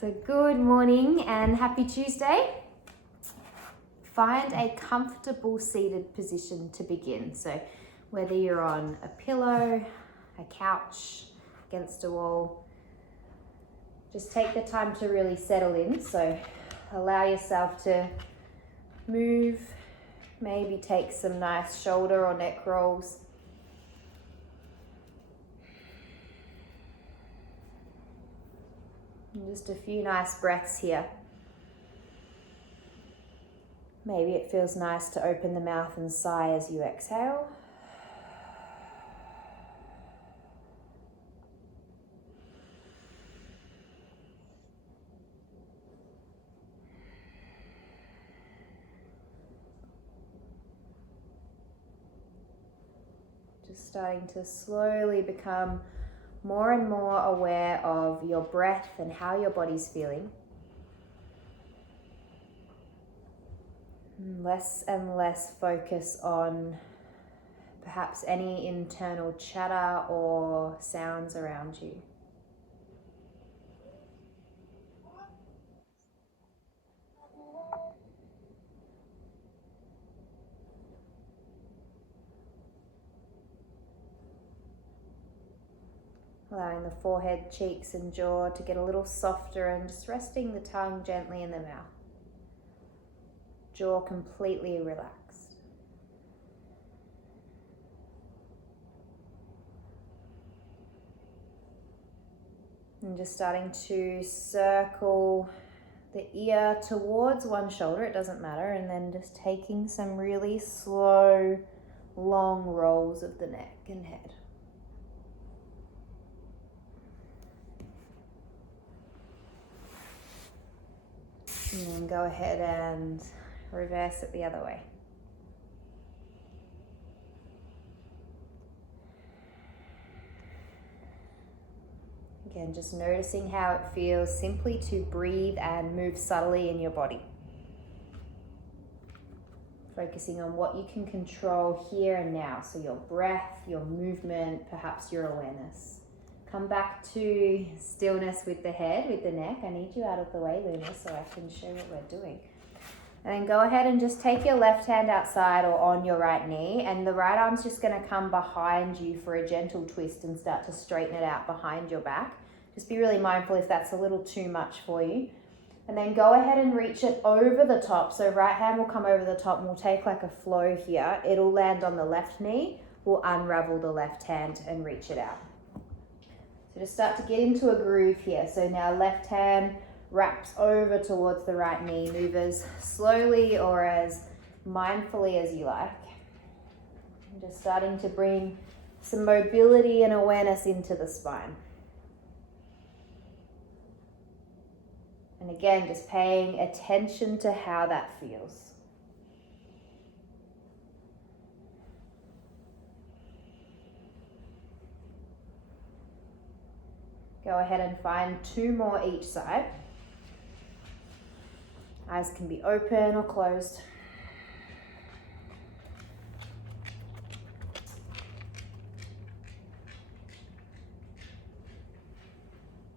So good morning and happy Tuesday. Find a comfortable seated position to begin. So whether you're on a pillow, a couch, against a wall, just take the time to really settle in. So allow yourself to move, maybe take some nice shoulder or neck rolls. And just a few nice breaths here. Maybe it feels nice to open the mouth and sigh as you exhale. Just starting to slowly become more and more aware of your breath and how your body's feeling. Less and less focus on perhaps any internal chatter or sounds around you. Allowing the forehead, cheeks and jaw to get a little softer and just resting the tongue gently in the mouth. Jaw completely relaxed. And just starting to circle the ear towards one shoulder, it doesn't matter, and then just taking some really slow, long rolls of the neck and head. And then go ahead and reverse it the other way. Again, just noticing how it feels simply to breathe and move subtly in your body. Focusing on what you can control here and now. So your breath, your movement, perhaps your awareness. Come back to stillness with the head, with the neck. I need you out of the way, Luna, so I can show what we're doing. And then go ahead and just take your left hand outside or on your right knee, and the right arm's just going to come behind you for a gentle twist and start to straighten it out behind your back. Just be really mindful if that's a little too much for you. And then go ahead and reach it over the top. So right hand will come over the top and we'll take like a flow here. It'll land on the left knee. We'll unravel the left hand and reach it out. So just start to get into a groove here. So now left hand wraps over towards the right knee. Move as slowly or as mindfully as you like. And just starting to bring some mobility and awareness into the spine. And again, just paying attention to how that feels. Go ahead and find 2 more each side. Eyes can be open or closed.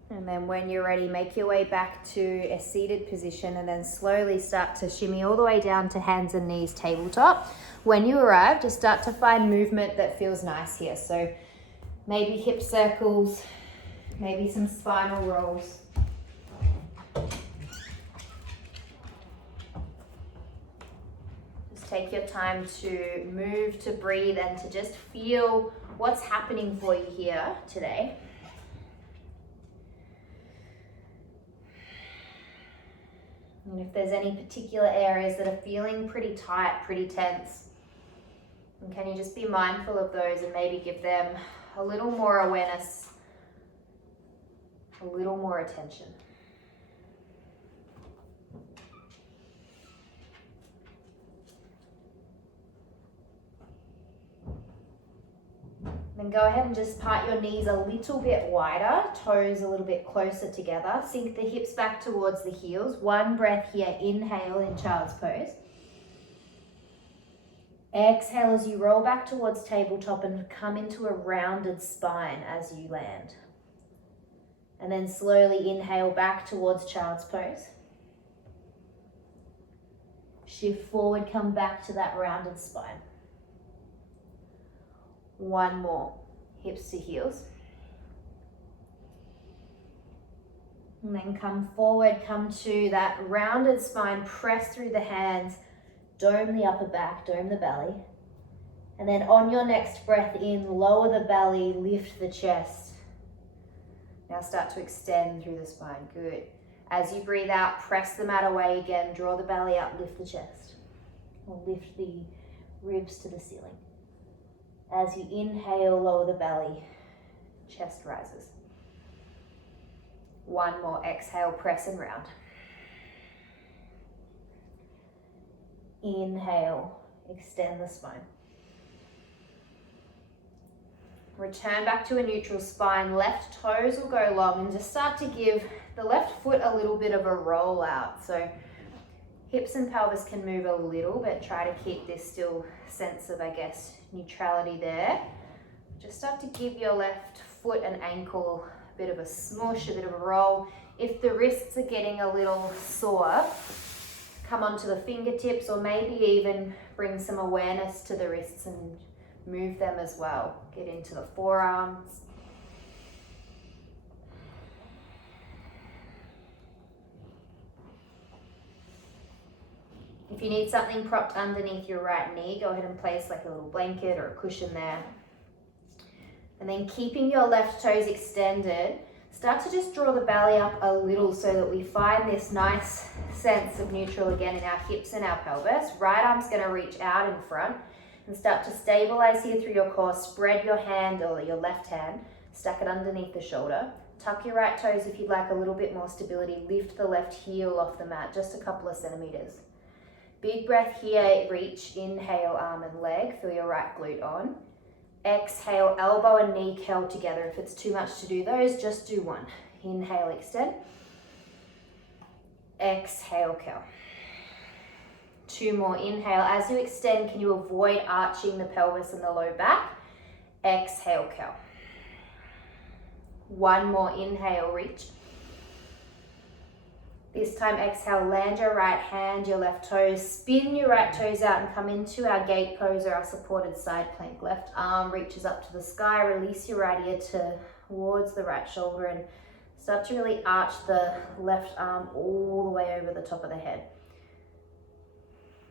And then when you're ready, make your way back to a seated position and then slowly start to shimmy all the way down to hands and knees tabletop. When you arrive, just start to find movement that feels nice here. So maybe hip circles, maybe some spinal rolls. Just take your time to move, to breathe, and to just feel what's happening for you here today. And if there's any particular areas that are feeling pretty tight, pretty tense, and can you just be mindful of those and maybe give them a little more awareness, a little more attention. Then go ahead and just part your knees a little bit wider, toes a little bit closer together. Sink the hips back towards the heels. One breath here, inhale in child's pose. Exhale as you roll back towards tabletop and come into a rounded spine as you land. And then slowly inhale back towards child's pose. Shift forward, come back to that rounded spine. One more, hips to heels. And then come forward, come to that rounded spine, press through the hands, dome the upper back, dome the belly. And then on your next breath in, lower the belly, lift the chest. Now start to extend through the spine, good. As you breathe out, press the mat away again, draw the belly up, lift the chest. Or lift the ribs to the ceiling. As you inhale, lower the belly, chest rises. One more, exhale, press and round. Inhale, extend the spine. Return back to a neutral spine, left toes will go long and just start to give the left foot a little bit of a roll out. So hips and pelvis can move a little, but try to keep this still sense of, I guess, neutrality there. Just start to give your left foot and ankle a bit of a smush, a bit of a roll. If the wrists are getting a little sore, come onto the fingertips or maybe even bring some awareness to the wrists and move them as well. Get into the forearms. If you need something propped underneath your right knee, go ahead and place like a little blanket or a cushion there. And then keeping your left toes extended, start to just draw the belly up a little so that we find this nice sense of neutral again in our hips and our pelvis. Right arm's gonna reach out in front and start to stabilize here through your core. Spread your hand or your left hand, stack it underneath the shoulder. Tuck your right toes if you'd like a little bit more stability. Lift the left heel off the mat, just a couple of centimeters. Big breath here, reach, inhale, arm and leg, feel your right glute on. Exhale, elbow and knee curl together. If it's too much to do those, just do one. Inhale, extend. Exhale, curl. Two more, inhale. As you extend, can you avoid arching the pelvis and the low back? Exhale, curl. One more, inhale, reach. This time, exhale, land your right hand, your left toes, spin your right toes out and come into our gate pose or our supported side plank. Left arm reaches up to the sky, release your right ear towards the right shoulder and start to really arch the left arm all the way over the top of the head.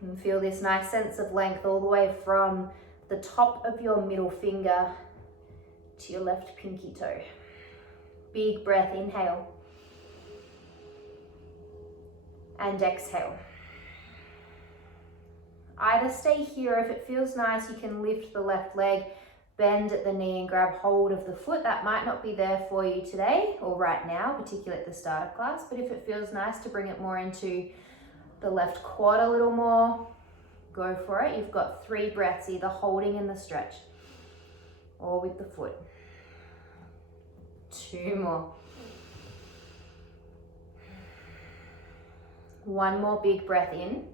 And feel this nice sense of length all the way from the top of your middle finger to your left pinky toe. Big breath, inhale. And exhale. Either stay here, if it feels nice, you can lift the left leg, bend at the knee and grab hold of the foot. That might not be there for you today or right now, particularly at the start of class, but if it feels nice to bring it more into the left quad a little more, go for it. You've got 3 breaths, either holding in the stretch or with the foot. 2 more. One more big breath in.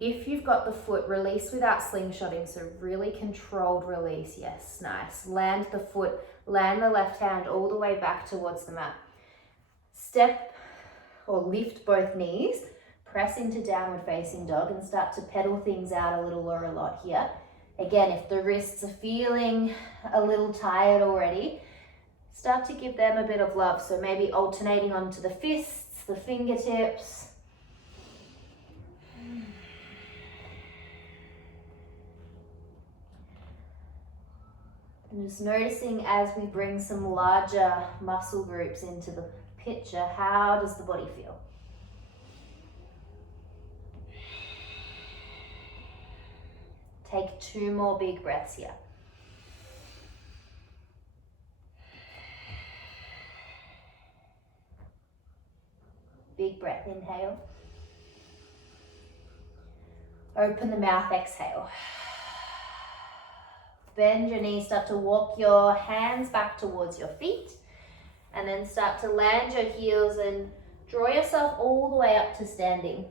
If you've got the foot, release without slingshotting, so really controlled release. Yes, nice. Land the foot, land the left hand all the way back towards the mat. Step or lift both knees, press into downward facing dog and start to pedal things out a little or a lot here. Again, if the wrists are feeling a little tired already, start to give them a bit of love. So maybe alternating onto the fists, the fingertips. And just noticing as we bring some larger muscle groups into the picture, how does the body feel? Take 2 more big breaths here. Big breath, inhale. Open the mouth, exhale. Bend your knees, start to walk your hands back towards your feet. And then start to land your heels and draw yourself all the way up to standing.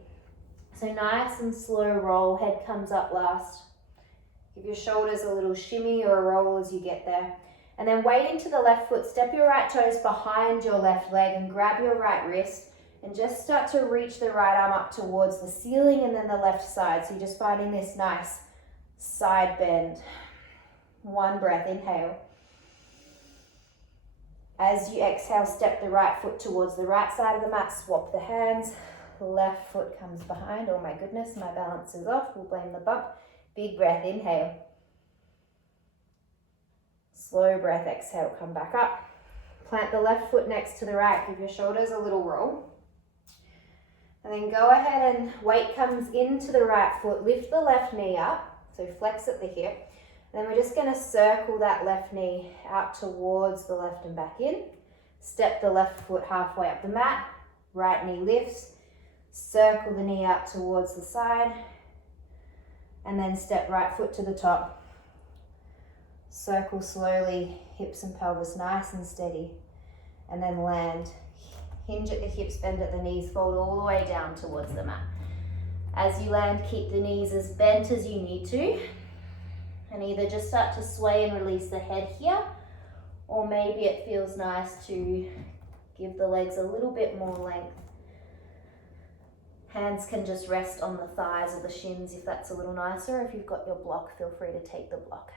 So nice and slow roll, head comes up last. Give your shoulders a little shimmy or a roll as you get there. And then weight into the left foot, step your right toes behind your left leg and grab your right wrist and just start to reach the right arm up towards the ceiling and then the left side. So you're just finding this nice side bend. One breath, inhale. As you exhale, step the right foot towards the right side of the mat, swap the hands. Left foot comes behind. Oh my goodness, my balance is off. We'll blame the bump. Big breath, inhale. Slow breath, exhale, come back up. Plant the left foot next to the right. Give your shoulders a little roll. And then go ahead and weight comes into the right foot. Lift the left knee up. So flex at the hip. And then we're just going to circle that left knee out towards the left and back in. Step the left foot halfway up the mat. Right knee lifts. Circle the knee out towards the side. And then step right foot to the top. Circle slowly, hips and pelvis nice and steady. And then land. Hinge at the hips, bend at the knees, fold all the way down towards the mat. As you land, keep the knees as bent as you need to. And either just start to sway and release the head here, or maybe it feels nice to give the legs a little bit more length. Hands can just rest on the thighs or the shins if that's a little nicer. If you've got your block, feel free to take the block.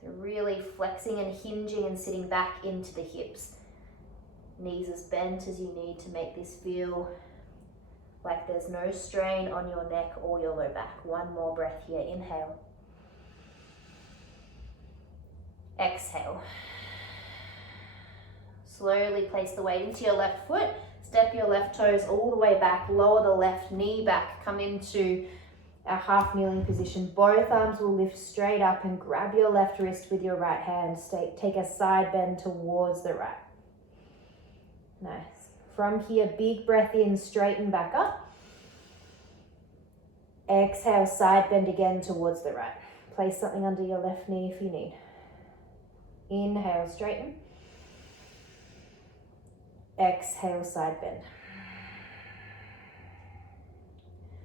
So really flexing and hinging and sitting back into the hips. Knees as bent as you need to make this feel like there's no strain on your neck or your low back. One more breath here. Inhale. Exhale. Slowly place the weight into your left foot. Step your left toes all the way back. Lower the left knee back. Come into a half kneeling position. Both arms will lift straight up and grab your left wrist with your right hand. Take a side bend towards the right. Nice. From here, big breath in, straighten back up. Exhale, side bend again towards the right. Place something under your left knee if you need. Inhale, straighten. Exhale, side bend.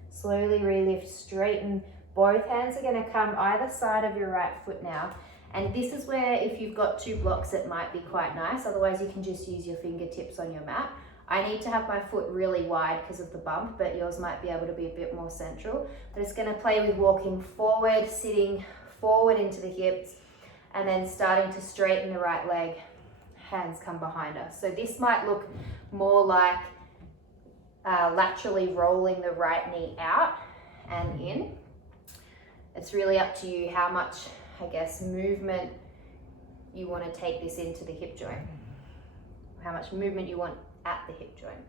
Slowly relift, straighten. Both hands are going to come either side of your right foot now. And this is where, if you've got two blocks, it might be quite nice. Otherwise, you can just use your fingertips on your mat. I need to have my foot really wide because of the bump, but yours might be able to be a bit more central. But it's going to play with walking forward, sitting forward into the hips, and then starting to straighten the right leg. Hands come behind us. So this might look more like laterally rolling the right knee out and in. It's really up to you how much, I guess, movement you want to take this into the hip joint. How much movement you want at the hip joint.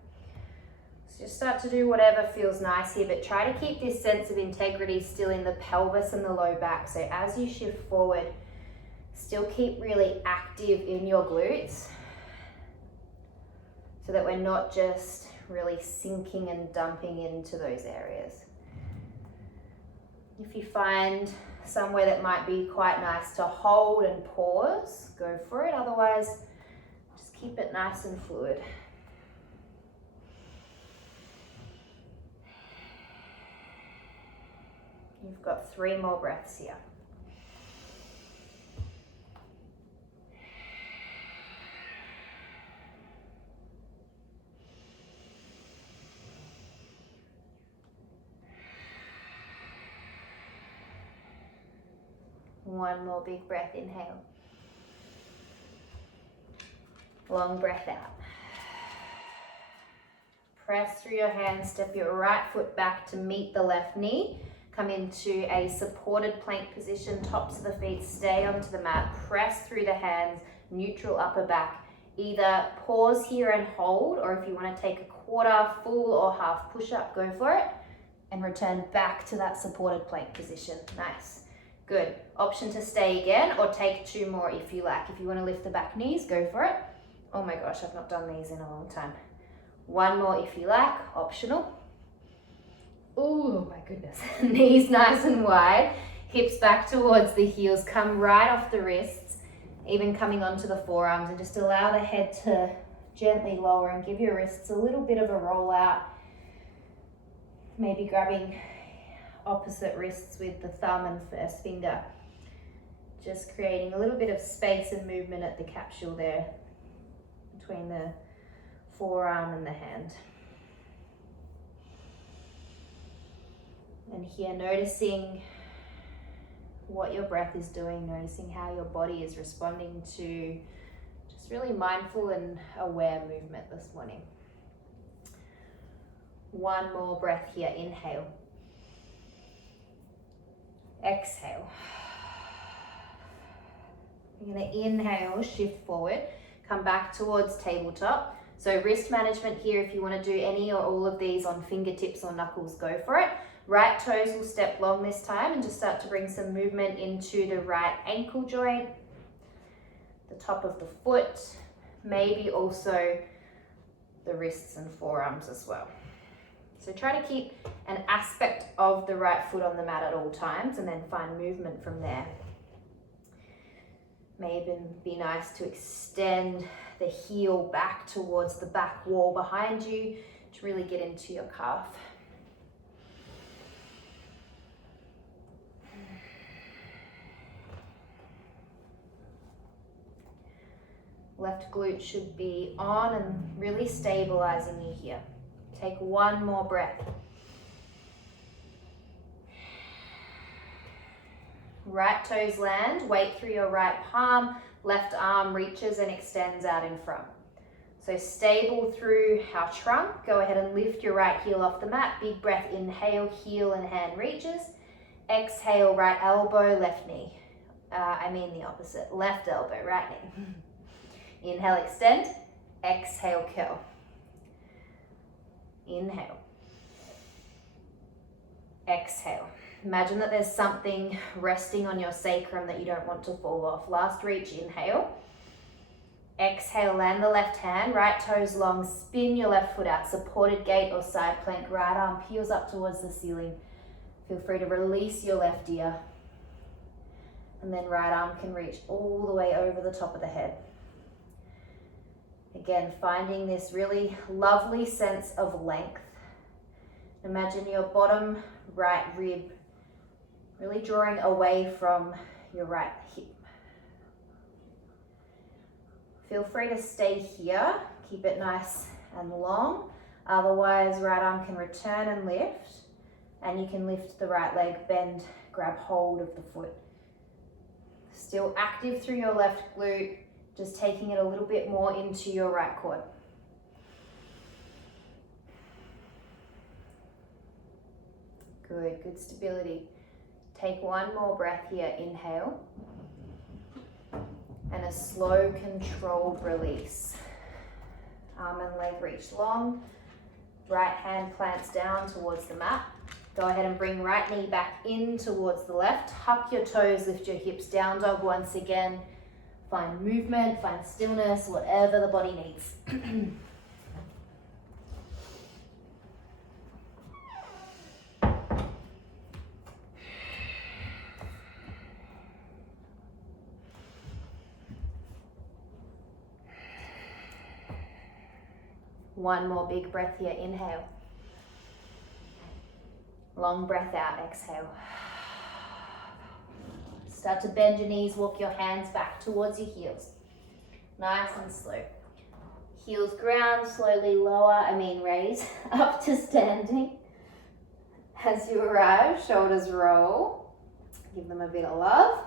So just start to do whatever feels nice here, but try to keep this sense of integrity still in the pelvis and the low back. So as you shift forward, still keep really active in your glutes so that we're not just really sinking and dumping into those areas. If you find somewhere that might be quite nice to hold and pause, go for it. Otherwise, just keep it nice and fluid. You've got 3 more breaths here. One more big breath, inhale. Long breath out. Press through your hands, step your right foot back to meet the left knee. Come into a supported plank position, tops of the feet stay onto the mat. Press through the hands, neutral upper back. Either pause here and hold, or if you want to take a quarter, full or half push-up, go for it. And return back to that supported plank position. Nice. Good. Option to stay again or take 2 more if you like. If you want to lift the back knees, go for it. Oh my gosh, I've not done these in a long time. 1 more if you like, optional. Oh my goodness. Knees nice and wide, hips back towards the heels, come right off the wrists, even coming onto the forearms, and just allow the head to gently lower and give your wrists a little bit of a roll out. Maybe grabbing opposite wrists with the thumb and first finger Just creating a little bit of space and movement at the capsule there between the forearm and the hand. And here, noticing what your breath is doing, noticing how your body is responding to just really mindful and aware movement this morning. One more breath here, inhale. Exhale. You're going to inhale, shift forward, come back towards tabletop. So wrist management here, if you want to do any or all of these on fingertips or knuckles, go for it. Right toes will step long this time and just start to bring some movement into the right ankle joint, the top of the foot, maybe also the wrists and forearms as well. So try to keep an aspect of the right foot on the mat at all times and then find movement from there. Maybe be nice to extend the heel back towards the back wall behind you to really get into your calf. Left glute should be on and really stabilizing you here. Take one more breath. Right toes land, weight through your right palm, left arm reaches and extends out in front. So stable through our trunk. Go ahead and lift your right heel off the mat. Big breath, inhale, heel and hand reaches. Exhale, right elbow, left knee. The opposite, left elbow, right knee. Inhale, extend. Exhale, curl. Inhale. Exhale. Imagine that there's something resting on your sacrum that you don't want to fall off. Last reach, inhale. Exhale, land the left hand, right toes long, spin your left foot out, supported gate or side plank, right arm peels up towards the ceiling. Feel free to release your left ear. And then right arm can reach all the way over the top of the head. Again, finding this really lovely sense of length. Imagine your bottom right rib really drawing away from your right hip. Feel free to stay here, keep it nice and long. Otherwise, right arm can return and lift, and you can lift the right leg, bend, grab hold of the foot. Still active through your left glute, just taking it a little bit more into your right quad. Good stability. Take one more breath here, inhale. And a slow, controlled release. Arm and leg reach long. Right hand plants down towards the mat. Go ahead and bring right knee back in towards the left. Tuck your toes, lift your hips, down dog once again. Find movement, find stillness, whatever the body needs. One more big breath here, inhale. Long breath out, exhale. Start to bend your knees, walk your hands back towards your heels. Nice and slow. Heels ground, slowly raise up to standing. As you arrive, shoulders roll. Give them a bit of love.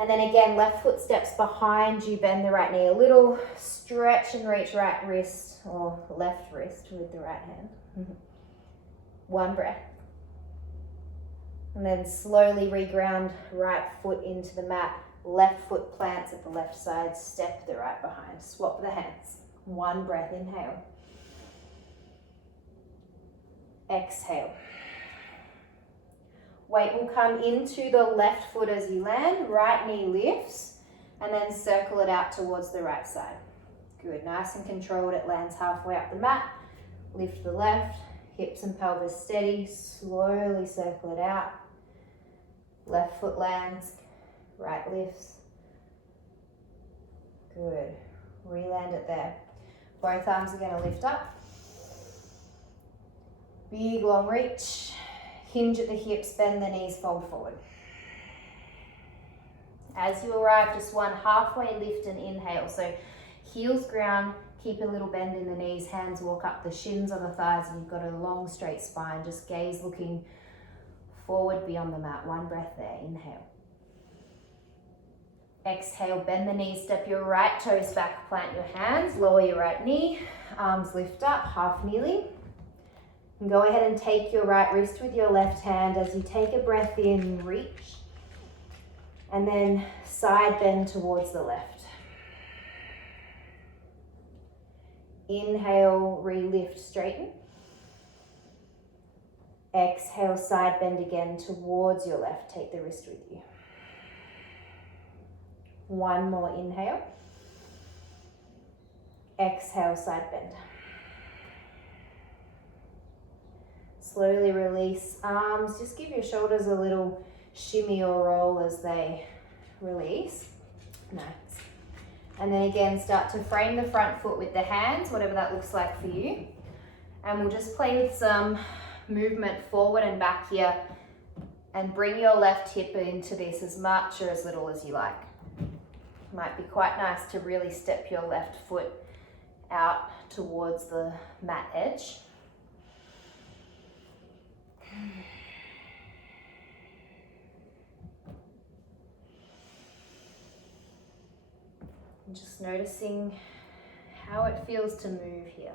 And then again, left foot steps behind you, bend the right knee a little, stretch and reach right wrist or left wrist with the right hand. One breath. And then slowly reground right foot into the mat, left foot plants at the left side, step the right behind, swap the hands. One breath, inhale. Exhale. Weight will come into the left foot as you land, right knee lifts, and then circle it out towards the right side. Good, nice and controlled, it lands halfway up the mat. Lift the left, hips and pelvis steady, slowly circle it out. Left foot lands, right lifts. Good, re-land it there. Both arms are gonna lift up. Big long reach. Hinge at the hips, bend the knees, fold forward. As you arrive, just one halfway lift and inhale. So heels ground, keep a little bend in the knees, hands walk up the shins on the thighs, and you've got a long straight spine. Just gaze looking forward beyond the mat. One breath there, inhale. Exhale, bend the knees, step your right toes back, plant your hands, lower your right knee, arms lift up, half kneeling. And go ahead and take your right wrist with your left hand as you take a breath in, reach. And then side bend towards the left. Inhale, re-lift, straighten. Exhale, side bend again towards your left. Take the wrist with you. One more inhale. Exhale, side bend. Slowly release arms. Just give your shoulders a little shimmy or roll as they release. Nice. And then again, start to frame the front foot with the hands, whatever that looks like for you. And we'll just play with some movement forward and back here, and bring your left hip into this as much or as little as you like. Might be quite nice to really step your left foot out towards the mat edge. And just noticing how it feels to move here.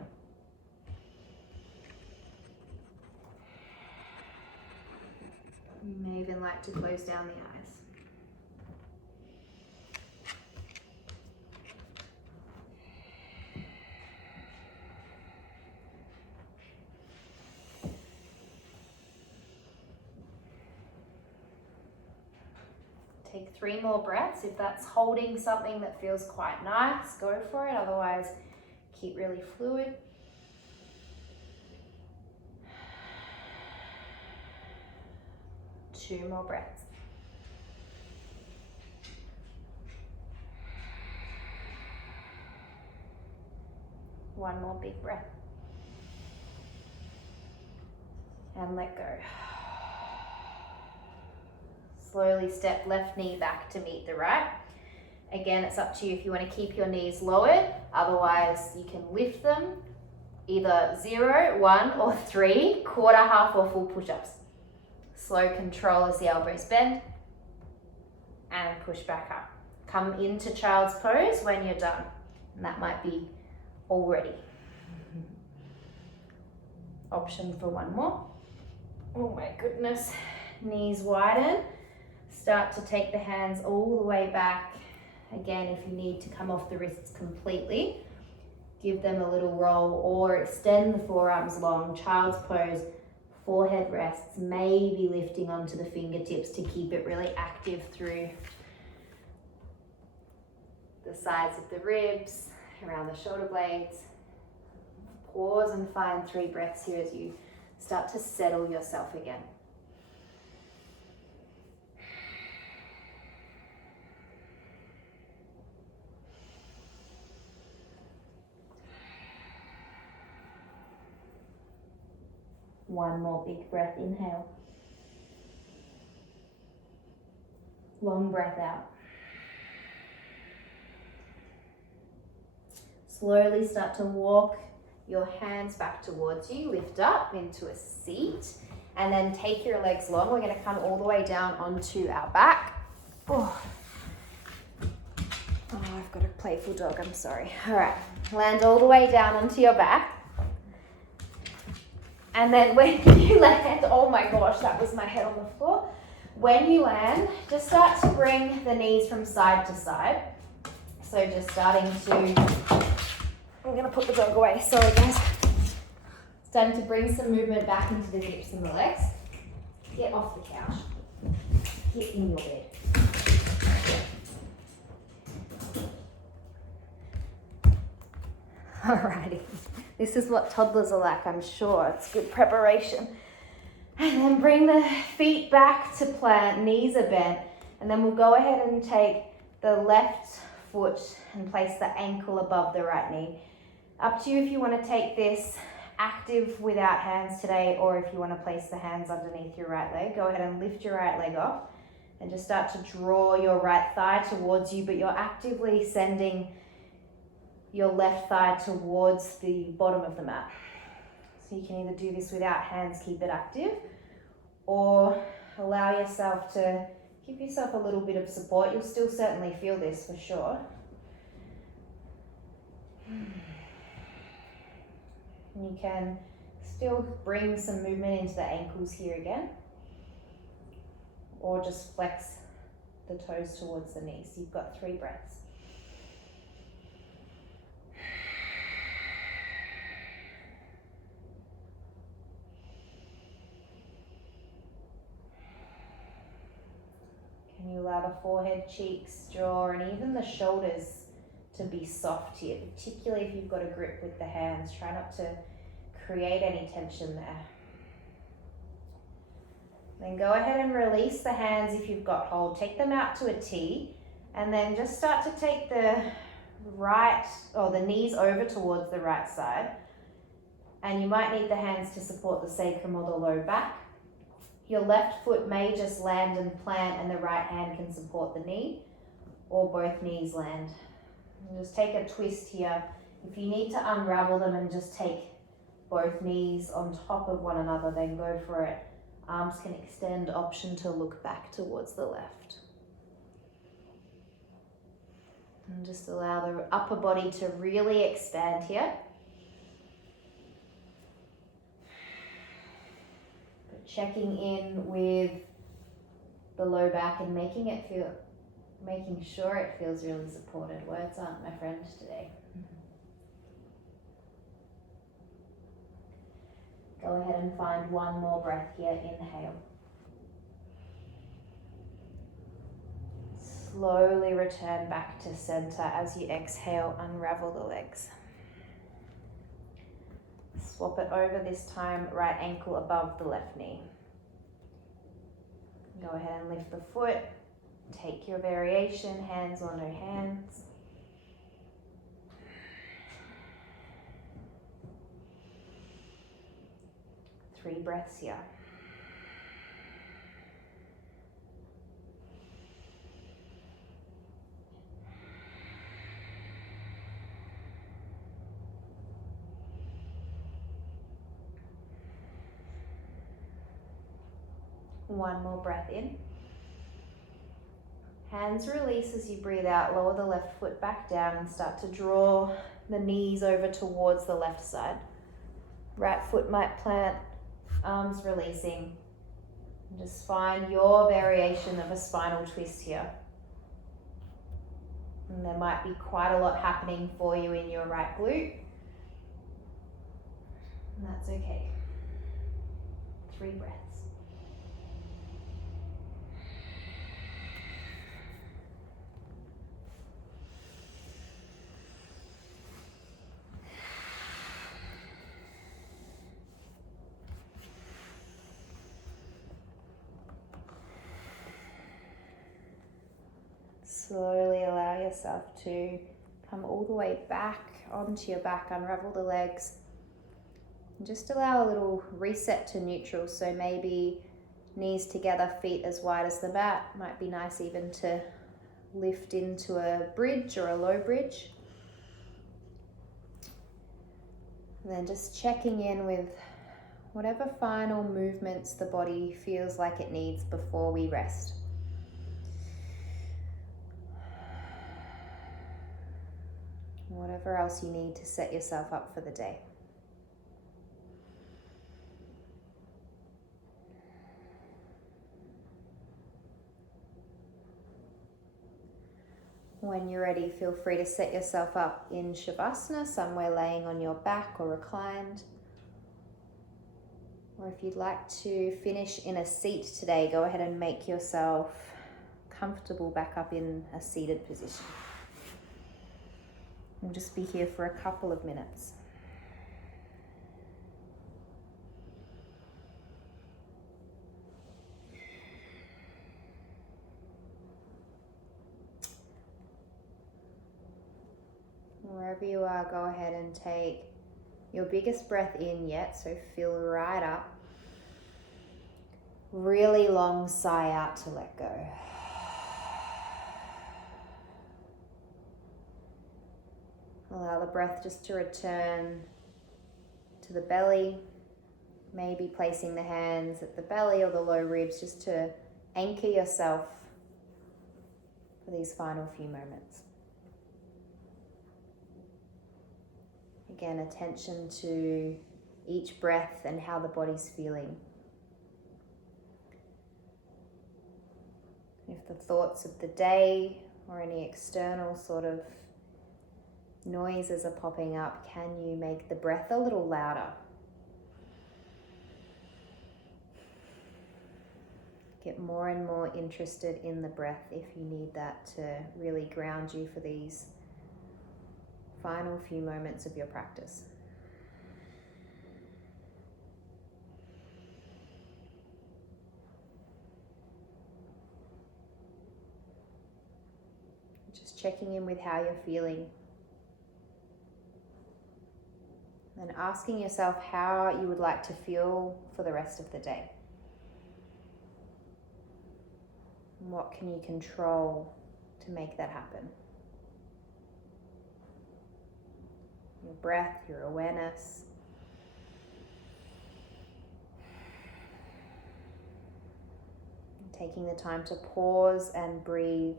You may even like to close down the eyes. Take 3 more breaths. If that's holding something that feels quite nice, go for it. Otherwise, keep really fluid. Two more breaths. One more big breath. And let go. Slowly step left knee back to meet the right. Again, it's up to you if you want to keep your knees lowered. Otherwise, you can lift them either 0, 1, or 3, quarter, half, or full push-ups. Slow control as the elbows bend and push back up. Come into child's pose when you're done. And that might be already. Option for one more. Oh my goodness. Knees widen. Start to take the hands all the way back. Again, if you need to come off the wrists completely, give them a little roll or extend the forearms long. Child's pose, forehead rests, maybe lifting onto the fingertips to keep it really active through the sides of the ribs, around the shoulder blades. Pause and find 3 breaths here as you start to settle yourself again. One more big breath, inhale. Long breath out. Slowly start to walk your hands back towards you, lift up into a seat, and then take your legs long. We're going to come all the way down onto our back. Oh, I've got a playful dog, I'm sorry. All right, land all the way down onto your back. And then when you land, oh my gosh, that was my head on the floor. When you land, just start to bring the knees from side to side. So just starting to, I'm gonna put the dog away, sorry guys. Starting to bring some movement back into the hips and the legs. Get off the couch, get in your bed. Alrighty. This is what toddlers are like, I'm sure. It's good preparation. And then bring the feet back to plant, knees are bent. And then we'll go ahead and take the left foot and place the ankle above the right knee. Up to you if you want to take this active without hands today, or if you want to place the hands underneath your right leg. Go ahead and lift your right leg off And just start to draw your right thigh towards you, but you're actively sending your left thigh towards the bottom of the mat. So you can either do this without hands, keep it active, or allow yourself to give yourself a little bit of support. You'll still certainly feel this for sure. And you can still bring some movement into the ankles here again, or just flex the toes towards the knees. You've got 3 breaths. Can you allow the forehead, cheeks, jaw, and even the shoulders to be soft here, particularly if you've got a grip with the hands. Try not to create any tension there. Then go ahead and release the hands if you've got hold. Take them out to a T, and then just start to take the right, or the knees over towards the right side. And you might need the hands to support the sacrum or the low back. Your left foot may just land and plant, and the right hand can support the knee, or both knees land. And just take a twist here. If you need to unravel them and just take both knees on top of one another, then go for it. Arms can extend, option to look back towards the left. And just allow the upper body to really expand here. But checking in with the low back and making sure it feels really supported. Words aren't my friend today. Go ahead and find one more breath here. Inhale. Slowly return back to center. As you exhale, unravel the legs. Swap it over, this time right ankle above the left knee. Go ahead and lift the foot. Take your variation, hands or no hands. Three breaths here. One more breath in. Hands release as you breathe out. Lower the left foot back down and start to draw the knees over towards the left side. Right foot might plant, arms releasing. And just find your variation of a spinal twist here. And there might be quite a lot happening for you in your right glute. And that's okay. 3 breaths. Slowly allow yourself to come all the way back onto your back, unravel the legs, and just allow a little reset to neutral. So maybe knees together, feet as wide as the mat. Might be nice even to lift into a bridge or a low bridge. And then just checking in with whatever final movements the body feels like it needs before we rest. Whatever else you need to set yourself up for the day. When you're ready, feel free to set yourself up in Shavasana, somewhere laying on your back or reclined. Or if you'd like to finish in a seat today, go ahead and make yourself comfortable back up in a seated position. We'll just be here for a couple of minutes. Wherever you are, go ahead and take your biggest breath in yet, so fill right up. Really long sigh out to let go. Allow the breath just to return to the belly, maybe placing the hands at the belly or the low ribs just to anchor yourself for these final few moments. Again, attention to each breath and how the body's feeling. If the thoughts of the day or any external sort of noises are popping up, can you make the breath a little louder? Get more and more interested in the breath if you need that to really ground you for these final few moments of your practice. Just checking in with how you're feeling. And asking yourself how you would like to feel for the rest of the day. And what can you control to make that happen? Your breath, your awareness. And taking the time to pause and breathe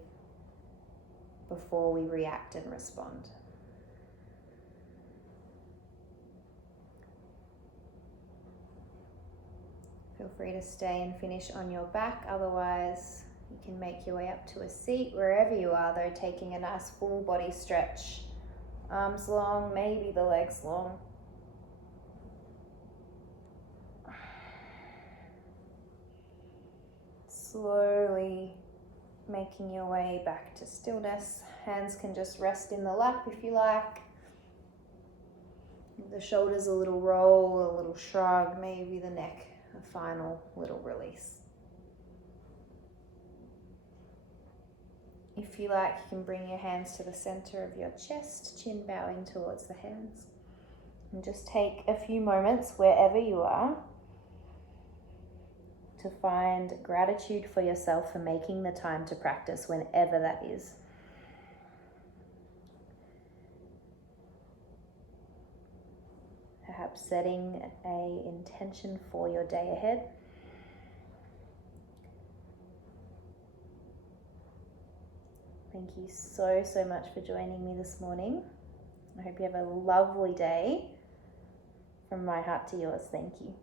before we react and respond. Feel free to stay and finish on your back. Otherwise, you can make your way up to a seat wherever you are, though, taking a nice full body stretch. Arms long, maybe the legs long. Slowly making your way back to stillness. Hands can just rest in the lap if you like. The shoulders a little roll, a little shrug, maybe the neck a final little release. If you like, you can bring your hands to the center of your chest, chin bowing towards the hands. And just take a few moments wherever you are to find gratitude for yourself for making the time to practice whenever that is. Perhaps setting an intention for your day ahead. Thank you so much for joining me this morning. I hope you have a lovely day. From my heart to yours, thank you.